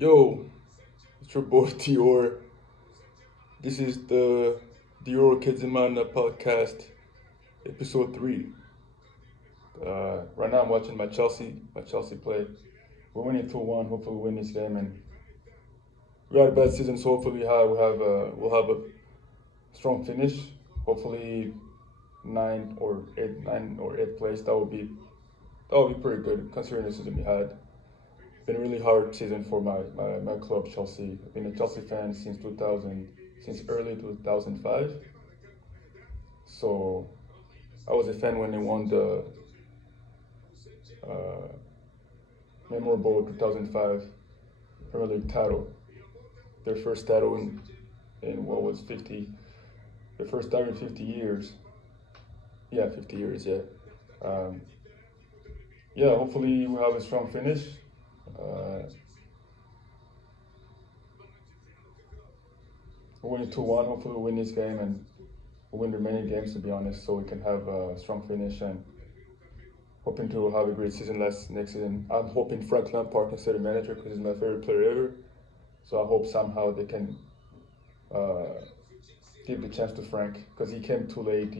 Yo, it's your boy Dior. This is the Dior Kezimana Podcast-episode 3. Right now I'm watching my Chelsea play. We're winning 2-1. Hopefully we win this game, and we had a bad season, so hopefully we'll have a strong finish. Hopefully 9 or 8 place. That would be pretty good considering the season we had. Been a really hard season for my club Chelsea. I've been a Chelsea fan since early 2005. So I was a fan when they won the uh, memorable 2005 Premier League title, their first title in what was 50 years. Yeah, 50 years. Yeah. Um, yeah. Hopefully we have a strong finish. Uh, we're winning 2-1. Hopefully we win this game and we win the remaining games, to be honest, so we can have a strong finish and hoping to have a great season next season. I'm hoping Frank Lampard can stay the manager because he's my favorite player ever. So I hope somehow they can uh, give the chance to Frank because he came too late.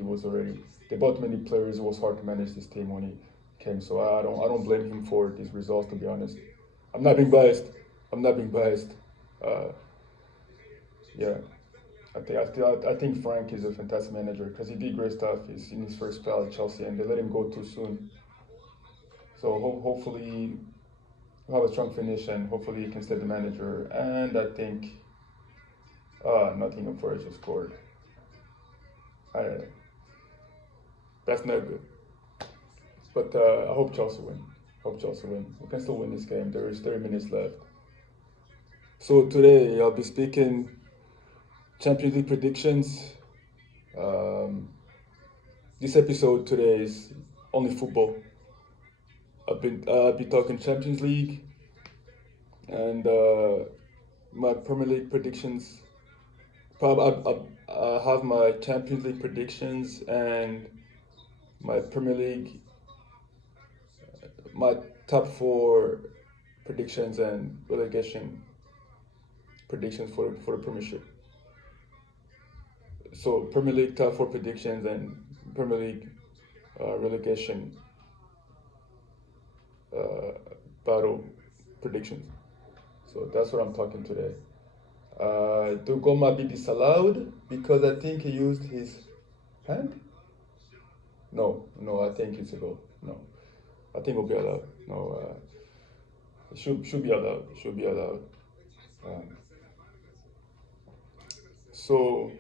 They bought many players. It was hard to manage this team when he came. So I don't blame him for these results, to be honest. I'm not being biased. I'm not being biased. Uh, yeah. I think Frank is a fantastic manager because he did great stuff. He's in his first spell at Chelsea, and they let him go too soon. So hopefully we'll have a strong finish, and hopefully he can stay the manager. And I think Nottingham Forest just scored. I, that's not good. But I hope Chelsea win. Hope Chelsea win. We can still win this game. There is 30 minutes left. So today I'll be speaking Champions League predictions. Um, this episode today is only football. I'll be talking Champions League and my Premier League predictions. I have my Champions League predictions and my Premier League, my top four predictions and relegation predictions for the Premiership. So Premier League top four predictions and Premier League relegation uh, battle predictions. So that's what I'm talking today. The goal might be disallowed because I think he used his hand. No, I think it's a goal. No, I think it'll be allowed. No, it should be allowed. It should be allowed. Um, so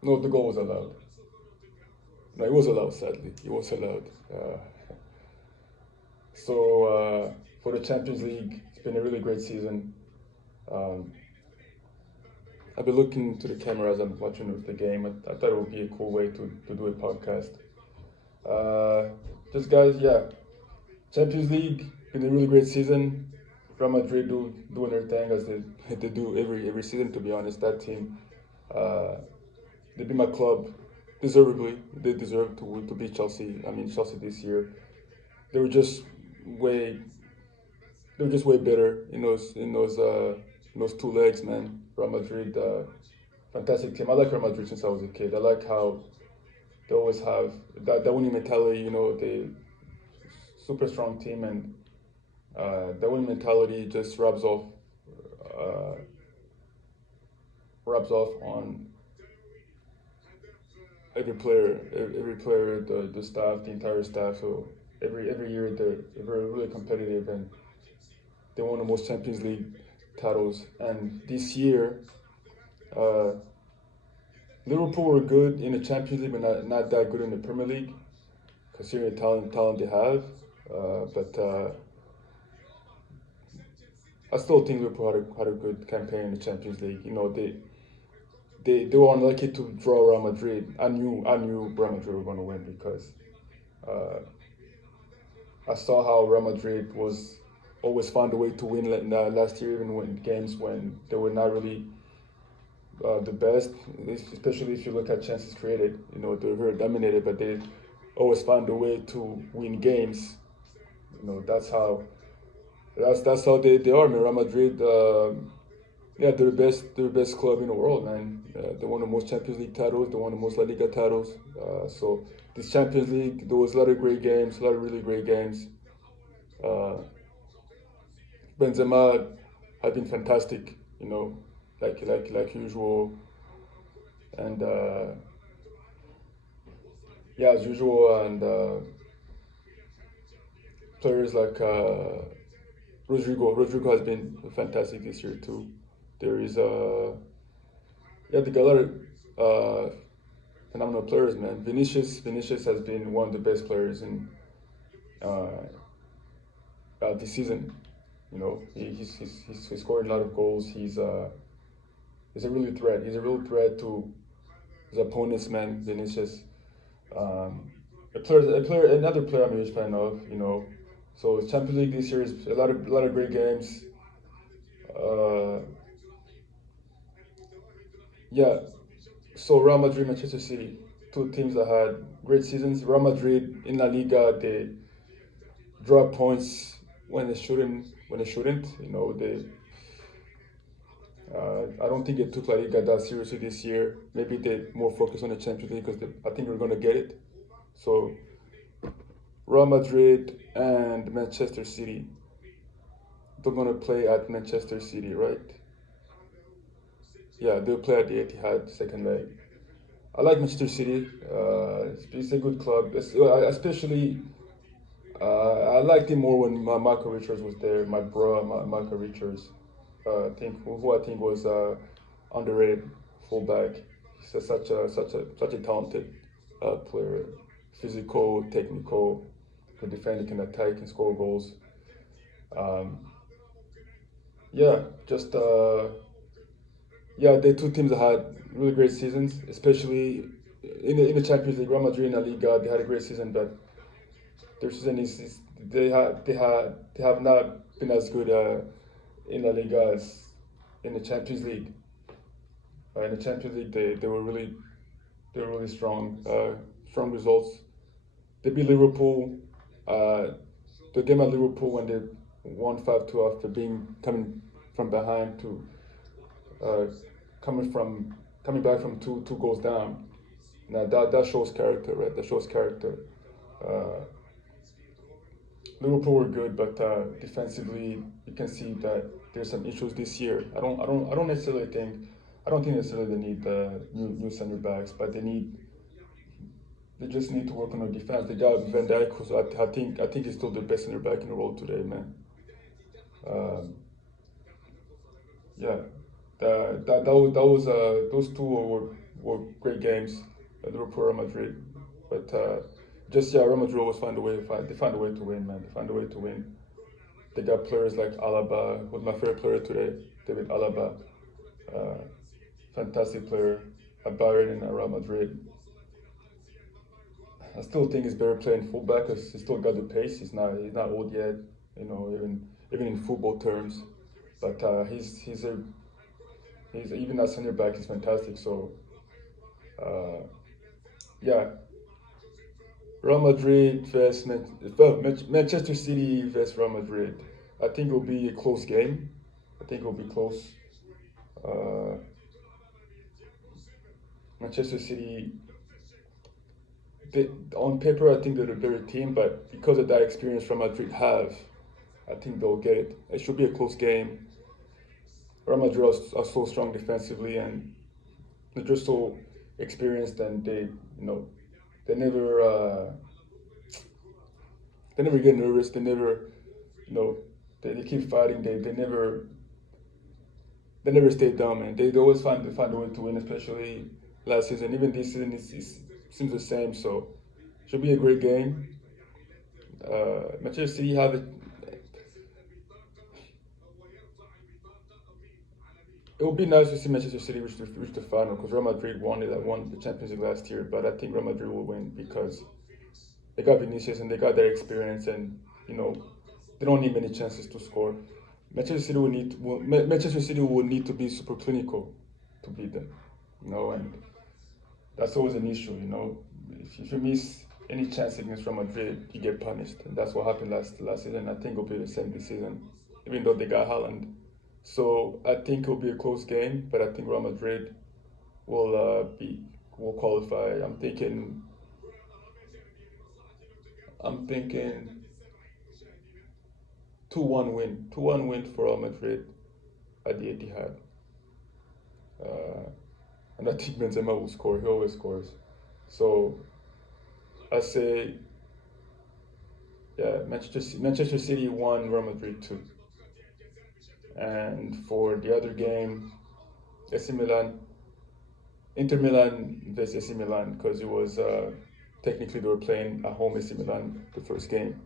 no, the goal was allowed. No, it was allowed. Sadly, it was allowed. So for the Champions League, it's been a really great season. Um, I've been looking to the camera as I'm watching the game. I thought it would be a cool way to do a podcast. Just guys, yeah, Champions League been a really great season. Real Madrid doing their thing as they do every season. To be honest, that team, uh, they beat my club deservedly. They deserve to beat Chelsea. I mean Chelsea this year. They were just way they were just way better in those two legs, man. Real Madrid, fantastic team. I like Real Madrid since I was a kid. I like how they always have that winning mentality. They super strong team, and that winning mentality just uh, rubs off on every player, the staff, the entire staff. So every year they're really competitive, and they won the most Champions League titles. And this year, uh, Liverpool were good in the Champions League, but not that good in the Premier League, considering the talent they have. But I still think Liverpool had a good campaign in the Champions League. They were unlucky to draw Real Madrid. I knew Real Madrid were going to win because uh, I saw how Real Madrid was always found a way to win last year, even when games when they were not really the best, especially if you look at chances created. You know, they're very dominated, but they always find a way to win games. You know, that's how they are, man. Real Madrid, yeah, they're the best club in the world, man. They won the most Champions League titles, they won the most La Liga titles. So this Champions League, there was a lot of great games, a lot of really great games. Uh, Benzema has been fantastic, you know, like usual, and yeah, as usual, and players like Rodrigo has been fantastic this year too. There is yeah, they got a lot of phenomenal players, man. Vinicius has been one of the best players in uh, this season. You know, he's scored a lot of goals. He's a really threat. He's a real threat to his opponents, man. Vinicius, another player I'm a huge fan of. You know, so Champions League this year is a lot of great games. Uh, yeah, so Real Madrid, Manchester City, two teams that had great seasons. Real Madrid in La Liga, they draw points when they shouldn't. When they shouldn't, you know, they. I don't think they took La Liga that seriously this year. Maybe they more focused on the Champions League because I think they're gonna get it. So Real Madrid and Manchester City, they're gonna play at Manchester City, right? Yeah, they'll play at the Etihad second leg. I like Manchester City. It's a good club, especially. I liked him more when Michael Richards was there. My bro, Michael Richards, who I think was underrated fullback. Such a talented player, physical, technical, can defend, can attack, can score goals. Um, yeah, just yeah, the two teams that had really great seasons, especially in the Champions League. Real Madrid and La Liga, they had a great season, but their season is they have not been as good in La Liga as in the Champions League. In the Champions League, they were really strong, strong results. They beat Liverpool. Uh, the game at Liverpool when they won 5-2 after being coming from behind to uh, coming back from two goals down. Now that shows character, right? That shows character. Uh, Liverpool were good, but defensively, you can see that there's some issues this year. I don't think necessarily they need new center backs, but they just need to work on the defense. They got Van Dijk, who's I think he's still the best center back in the world today, man. Um, yeah, that was those two were great games, Liverpool, Real Madrid, but just yeah, Real Madrid always they find a way to win, man. They find a way to win. They got players like Alaba, who's my favorite player today, David Alaba, uh, fantastic player at Bayern and at Real Madrid. I still think he's better playing fullback because he's still got the pace. He's not old yet, you know, even in football terms. But he's even at center back he's fantastic. So uh, yeah, Real Madrid vs Manchester City vs Real Madrid. I think it'll be a close game. I think it'll be close. Uh, Manchester City, on paper, I think they're the better team, but because of that experience Real Madrid have, I think they'll get it. It should be a close game. Real Madrid are so strong defensively, and they're just so experienced, and they never they never get nervous. They never, you know, they keep fighting. They never stay down, man. They always find a way to win, especially last season. Even this season seems the same. So should be a great game. Manchester City have it. It would be nice to see Manchester City reach the final because Real Madrid won the Champions League last year. But I think Real Madrid will win because they got Vinicius and they got their experience, and you know they don't need many chances to score. Manchester City will need to be super clinical to beat them, and that's always an issue, If you miss any chance against Real Madrid, you get punished, and that's what happened last season. I think it'll be the same this season, even though they got Haaland. So I think it'll be a close game, but I think Real Madrid will will qualify. I'm thinking 2-1 win for Real Madrid at the Etihad. Uh, and I think Benzema will score. He always scores. So I say, yeah, Manchester City 1, Real Madrid 2. And for the other game, AC Milan, Inter Milan vs AC Milan, because it was technically they were playing at home AC Milan the first game.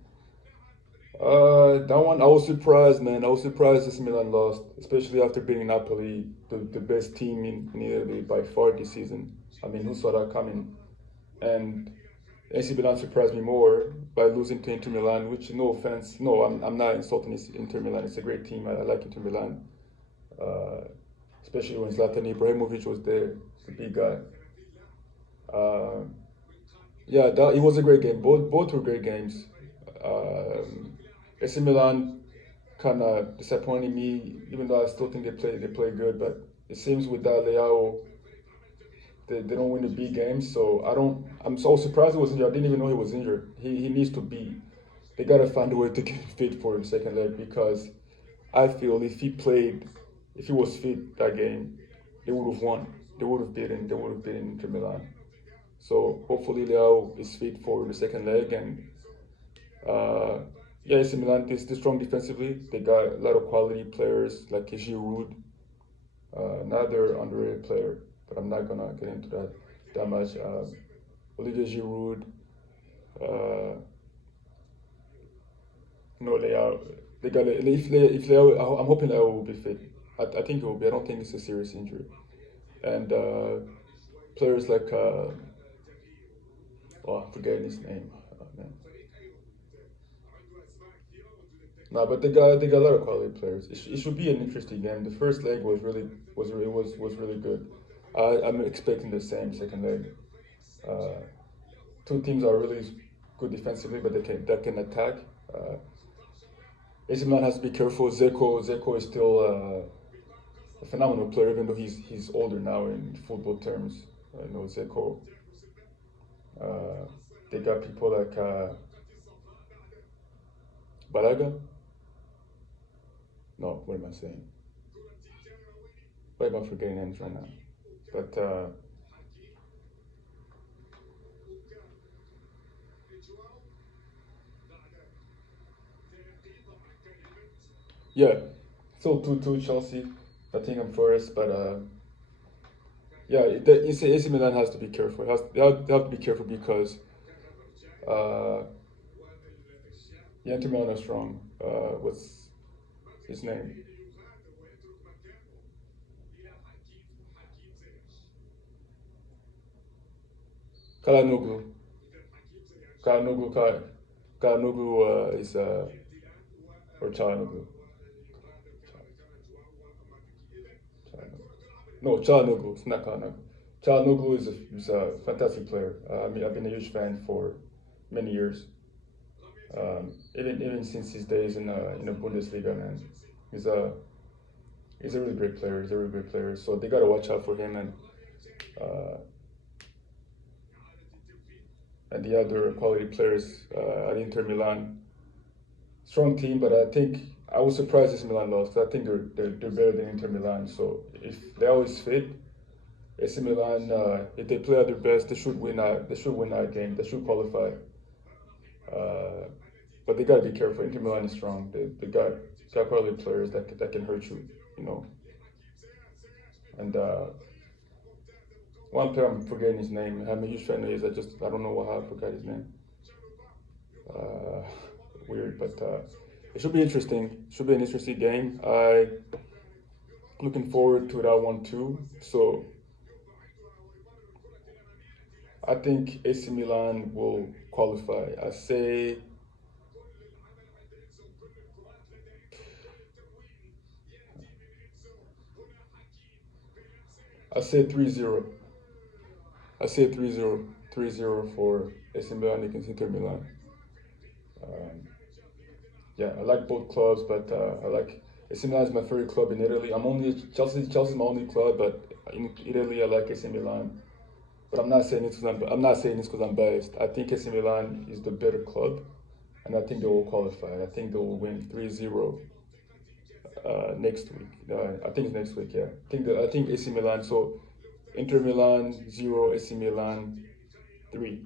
That one I was surprised, man. I was surprised AC Milan lost, especially after beating Napoli, the best team in Italy by far this season. I mean, who saw that coming? And AC Milan surprised me more by losing to Inter Milan, which, no offense, no, I'm not insulting Inter Milan. It's a great team. I like Inter Milan, uh, especially when Zlatan Ibrahimovic was there, the big guy. Uh, yeah, it was a great game. Both were great games. Um, AC Milan kind of disappointed me, even though I still think they play good. But it seems with that Leao, they don't win the big games. So I'm so surprised he was injured. I didn't even know he was injured. He needs to be. They gotta find a way to get fit for the second leg, because I feel if he was fit that game, they would have won. They would have beaten Inter Milan. So hopefully Leao is fit for the second leg, and uh, yeah, AC Milan is strong defensively. They got a lot of quality players like Giroud, another underrated player, but I'm not gonna get into that much. Olivier Giroud, uh, no Leao. They got if Leao, I'm hoping Leao will be fit. I think he will be. I don't think it's a serious injury. And players like I'm forgetting his name. Man. No, but they got a lot of quality players. It should be an interesting game. The first leg was really good. I'm expecting the same second leg. Uh, Two teams are really good defensively, but they can attack. Uh, AC Milan has to be careful. Zeko is still a phenomenal player, even though he's older now in football terms. Zeko. Uh, they got people like Balaga. No, what am I saying? Why am I forgetting names right now? But yeah, still 2-2 Chelsea. Nottingham Forest, but yeah, AC Milan has to be careful. They have to be careful because uh, yeah, Inter Milan are strong. What's his name? Kalanoglu. Kalanoglu. Kalanoglu is or Chalanoglu. No, Chalanoglu. It's not Kalanoglu. Chalanoglu is a fantastic player. I mean, I've been a huge fan for many years. Even since his days in the Bundesliga, man. He's a he's a really great player. He's a really great player. So they gotta watch out for him, uh, and the other quality players at Inter Milan. Strong team, but I think I was surprised AC Milan lost. I think they're better than Inter Milan. So if they always fit, AC Milan, if they play at their best, they should win that game. They should qualify. Uh, but they gotta be careful. Inter Milan is strong. They got quality players that can hurt you. You know. And one player, I'm forgetting his name. I'm a huge fan of his. I don't know why I forgot his name. Uh, Weird, but it should be interesting. Should be an interesting game. I looking forward to that one too. So I think AC Milan will qualify. I say I say 3-0. I say 3-0. 3-0 for AC Milan against Inter Milan. Um, yeah, I like both clubs, but I like AC Milan is my favorite club in Italy. I'm only Chelsea. Chelsea's my only club, but in Italy I like AC Milan. But I'm not saying this because I'm biased. I think AC Milan is the better club, and I think they will qualify. I think they will win 3-0 next week. I think it's next week. Yeah, I think AC Milan. So Inter Milan 0, AC Milan 3,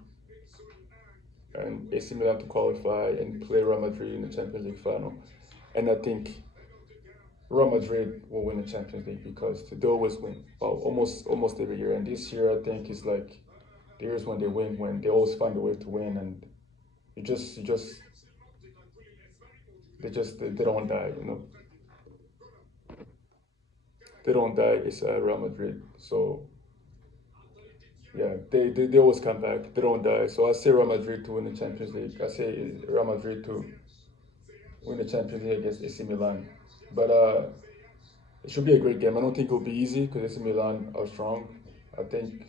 and AC Milan to qualify and play Real Madrid in the Champions League final. And I think Real Madrid will win the Champions League because they always win, well, almost every year. And this year, I think is like the years when they win, when they always find a way to win, and they don't die, they don't die. It's Real Madrid, so yeah, they always come back. They don't die. So I say Real Madrid to win the Champions League. I say Real Madrid to win the Champions League against AC Milan, but it should be a great game. I don't think it'll be easy because AC Milan are strong. I think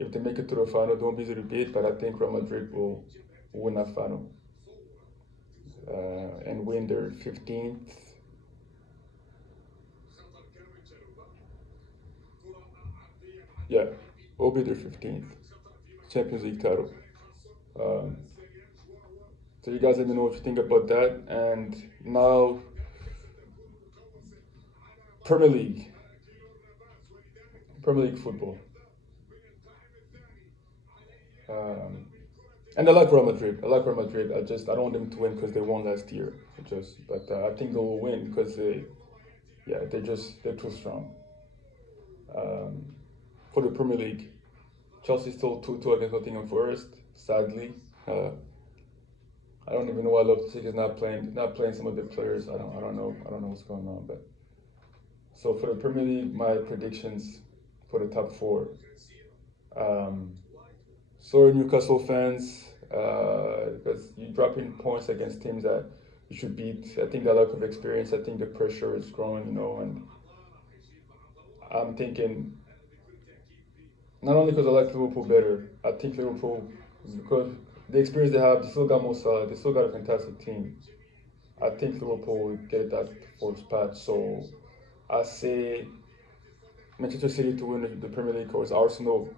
if they make it to the final, it won't be easy to beat, but I think Real Madrid will win that final and win their 15th. Yeah, it will be their 15th Champions League title. Um, so you guys let me know what you think about that. And now, Premier League. Premier League football. Um, and I like Real Madrid. I don't want them to win because they won last year. But I think they will win because they're too strong. Um, for the Premier League, Chelsea still 2-2 against Nottingham Forest. Sadly, I don't even know why Loftus-Cheek is not playing some of the players. I don't know what's going on. But so for the Premier League, my predictions for the top four. Sorry, Newcastle fans, because you're dropping points against teams that you should beat. I think that lack of experience. I think the pressure is growing, and I'm thinking not only because I like Liverpool better. I think Liverpool because the experience they have, they still got Mo Salah. They still got a fantastic team. I think Liverpool will get that fourth spot. So I say Manchester City to win the Premier League, or Arsenal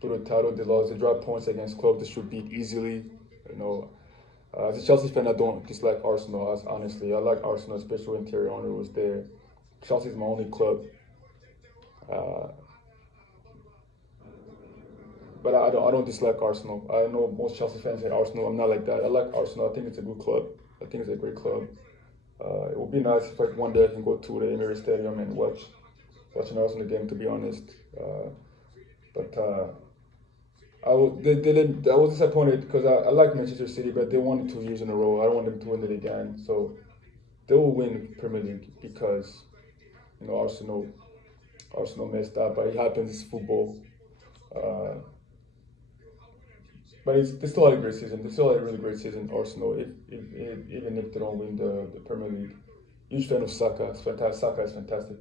to the title. They lost. They dropped points against clubs they should beat easily. As a Chelsea fan, I don't dislike Arsenal. Honestly, I like Arsenal, especially when Thierry Henry was there. Chelsea's my only club. Uh, but I don't dislike Arsenal. I know most Chelsea fans hate Arsenal. I'm not like that. I like Arsenal. I think it's a good club. I think it's a great club. It would be nice if one day I can go to the Emirates Stadium and watch an Arsenal game. To be honest, but I was disappointed because I like Manchester City, but they won it 2 years in a row. I don't want them to win it again. So they will win the Premier League because Arsenal messed up, but it happens. It's football. Uh, But they still had a great season. They still had a really great season, Arsenal, even if they don't win the Premier League. Huge fan of Saka. Saka is fantastic,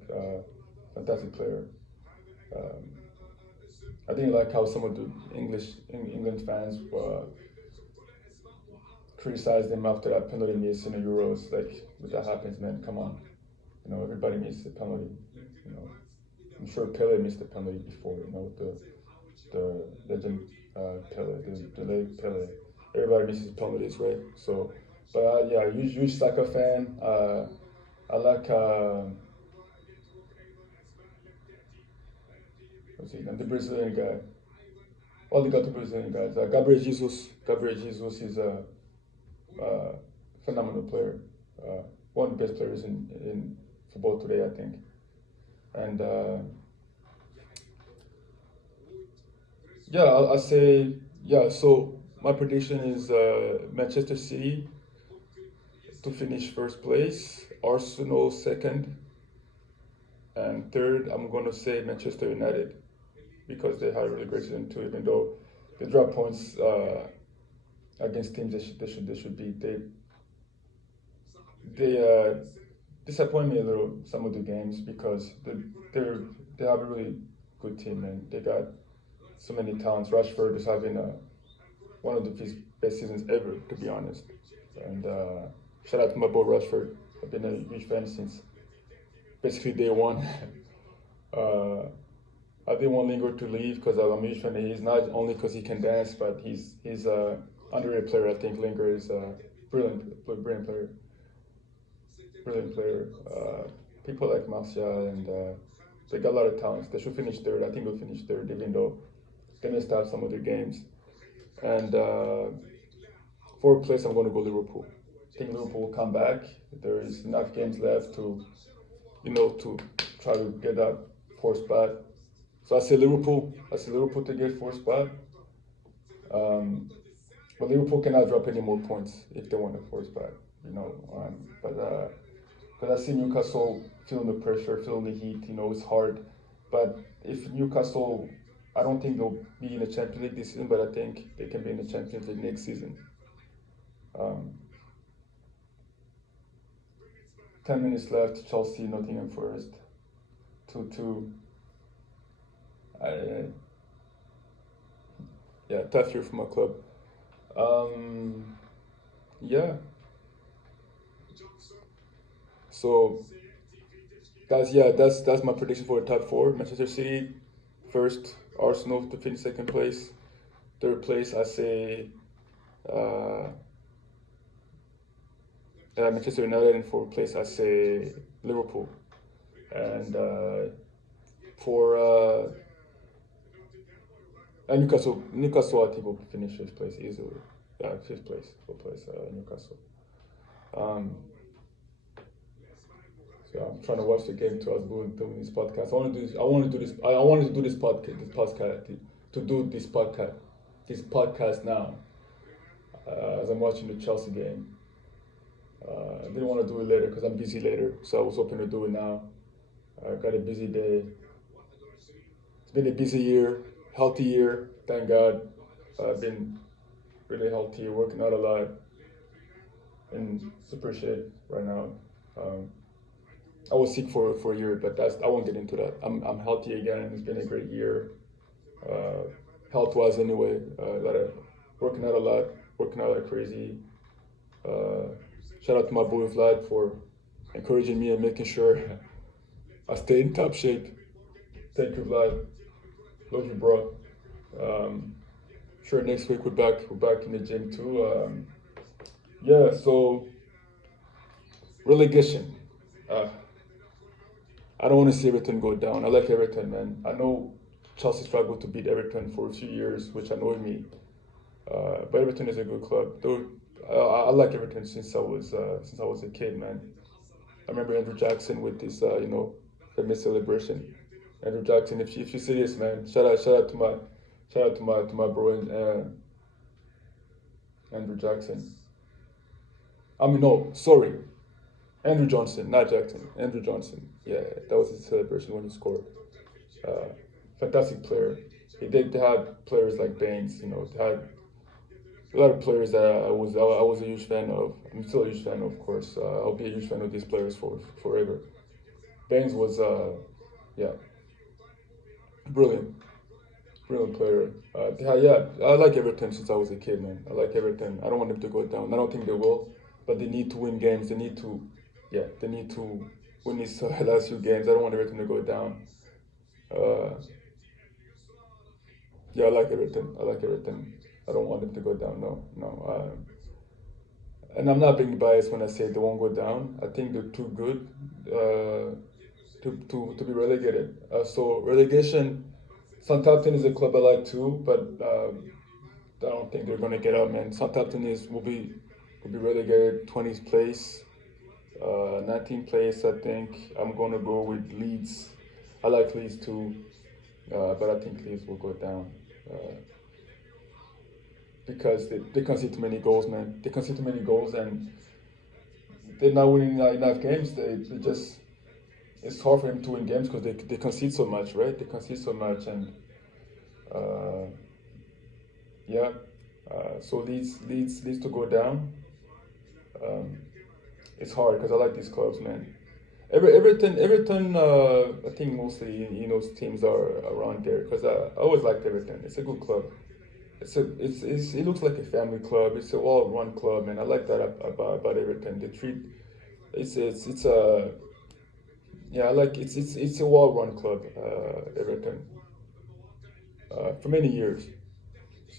fantastic player. Um, I didn't like how some of the England fans criticized him after that penalty miss in the Euros. Like, that happens, man. Come on, everybody misses a penalty. I'm sure Pele missed a penalty before. The legend Pele, the late Pele. Everybody misses penalties, right? So, but yeah, huge Saka fan. I like what's his name? The Brazilian guy. All the Brazilian guys. Gabriel Jesus. Gabriel Jesus is a phenomenal player. One of the best players in football today, I think. And yeah, I'll say, yeah, so my prediction is Manchester City to finish first place, Arsenal second, and third, I'm going to say Manchester United because they had a really great season too, even though they dropped points against teams they should beat. They disappoint me a little some of the games because they have a really good team, man. They got so many talents. Rashford is having one of his best seasons ever, to be honest. And shout out to my boy Rashford. I've been a huge fan since basically day one. uh, I didn't want Lingard to leave because I'm a huge fan. He's not only because he can dance, but he's a underrated player. I think Lingard is a brilliant player. Brilliant player. People like Martial and they got a lot of talents. They should finish third. I think they'll finish third, even though they missed out some of their games. And fourth place, I'm going to go Liverpool. I think Liverpool will come back. There is enough games left to try to get that fourth spot. So I say Liverpool. I say Liverpool to get fourth spot. But Liverpool cannot drop any more points if they want a fourth spot. But I see Newcastle feeling the pressure, feeling the heat. It's hard. But if Newcastle, I don't think they'll be in the Champions League this season, but I think they can be in the Champions League next season. 10 minutes left. Chelsea, Nottingham Forest, 2-2. Tough year for my club. Yeah. So, guys, that's my prediction for the top four. Manchester City first, Arsenal to finish second place. Third place, I say Manchester United. And fourth place, I say Liverpool. And Newcastle, I think will finish fifth place easily. Fifth place, Newcastle. So I'm trying to watch the game too. I was doing this podcast. I wanted to do this podcast now. As I'm watching the Chelsea game. I didn't want to do it later because I'm busy later. So I was hoping to do it now. I got a busy day. It's been a busy year, healthy year. Thank God. I've been really healthy, working out a lot, in super shape right now. I was sick for a year, but I won't get into that. I'm healthy again. It's been a great year, health-wise anyway. Working out like crazy. Shout out to my boy Vlad for encouraging me and making sure I stay in top shape. Thank you, Vlad. Love you, bro. Sure, next week we're back in the gym too. So relegation. I don't want to see Everton go down. I like Everton, man. I know Chelsea struggled to beat Everton for a few years, which annoyed me. But Everton is a good club. I like Everton since I was a kid, man. I remember Andrew Jackson with this, famous celebration. Andrew Jackson, if you see this, man, shout out to my bro Andrew Jackson. Andrew Johnson, not Jackson. Andrew Johnson. Yeah, that was his celebration when he scored. Fantastic player. He did have players like Baines. They had a lot of players that I was a huge fan of. I'm still a huge fan, of course. I'll be a huge fan of these players forever. Baines was, brilliant player. I like Everton since I was a kid, man. I like Everton. I don't want them to go down. I don't think they will, but they need to win games. They need to win these last few games. I don't want Everton to go down. I like Everton. I don't want them to go down. No. And I'm not being biased when I say they won't go down. I think they're too good to be relegated. So relegation. Southampton is a club I like too, but I don't think they're gonna get up, man. Southampton will be relegated 20th place, 19th place. I think I'm gonna go with Leeds. I like Leeds too, but I think Leeds will go down because they concede too many goals, man. They concede too many goals and they're not winning enough games. It's hard for them to win games because they concede so much, right? They concede so much, and so Leeds to go down. It's hard because I like these clubs, man. Everton. I think mostly teams are around there because I always liked Everton. It's a good club. It looks like a family club. It's a well run club, and I like that about Everton. They treat it's a yeah I like it's a well run club. Everton for many years.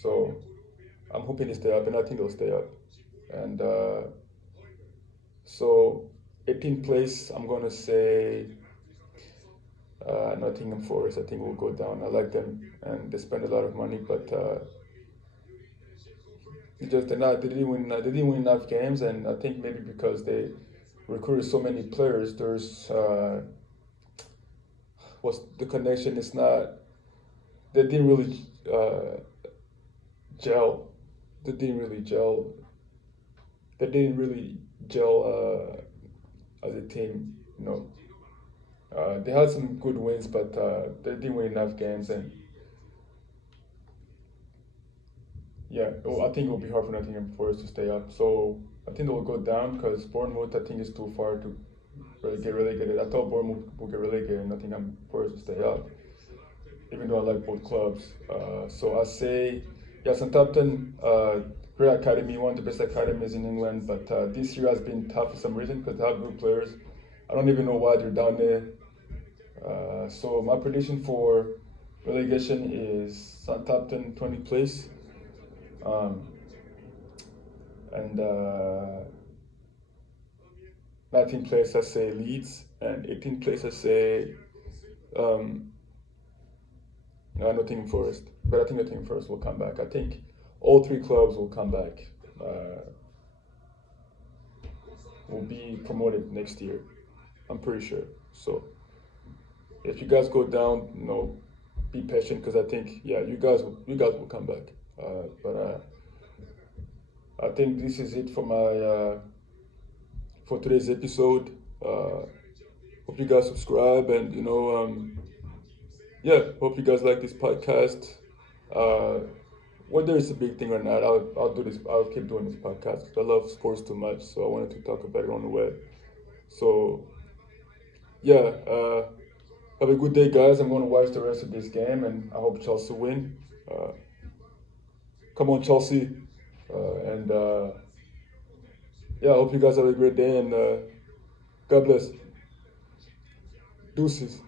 So I'm hoping they stay up, and I think they'll stay up. And so 18th place, I'm gonna say Nottingham Forest. I think will go down. I like them, and they spend a lot of money, but they didn't win. They didn't win enough games, and I think maybe because they recruited so many players, there's what's the connection? It's not. They didn't really gel. They didn't really gel. They didn't really gel as a team. They had some good wins, but they didn't win enough games, and yeah, I think it will be hard for Nottingham Forest to stay up. So I think they will go down because Bournemouth, I think, is too far to really get relegated. I thought Bournemouth will get relegated and Nottingham Forest will stay up, even though I like both clubs. So I say, yeah, Southampton, great academy, one of the best academies in England, but this year has been tough for some reason because they have good players. I don't even know why they're down there. So my prediction for relegation is Southampton 20th place. And 19th place I say Leeds, and 18th place I say Nottingham Forest. But I think Nottingham Forest will come back. I think all three clubs will come back. Will be promoted next year. I'm pretty sure. So if you guys go down, be patient because I think you guys will come back. But I think this is it for my for today's episode. Hope you guys subscribe and hope you guys like this podcast. Whether it's a big thing or not, I'll do this. I'll keep doing this podcast because I love sports too much. So I wanted to talk about it on the web. So have a good day, guys. I'm going to watch the rest of this game, and I hope Chelsea win. Come on, Chelsea. And I hope you guys have a great day, and God bless. Deuces.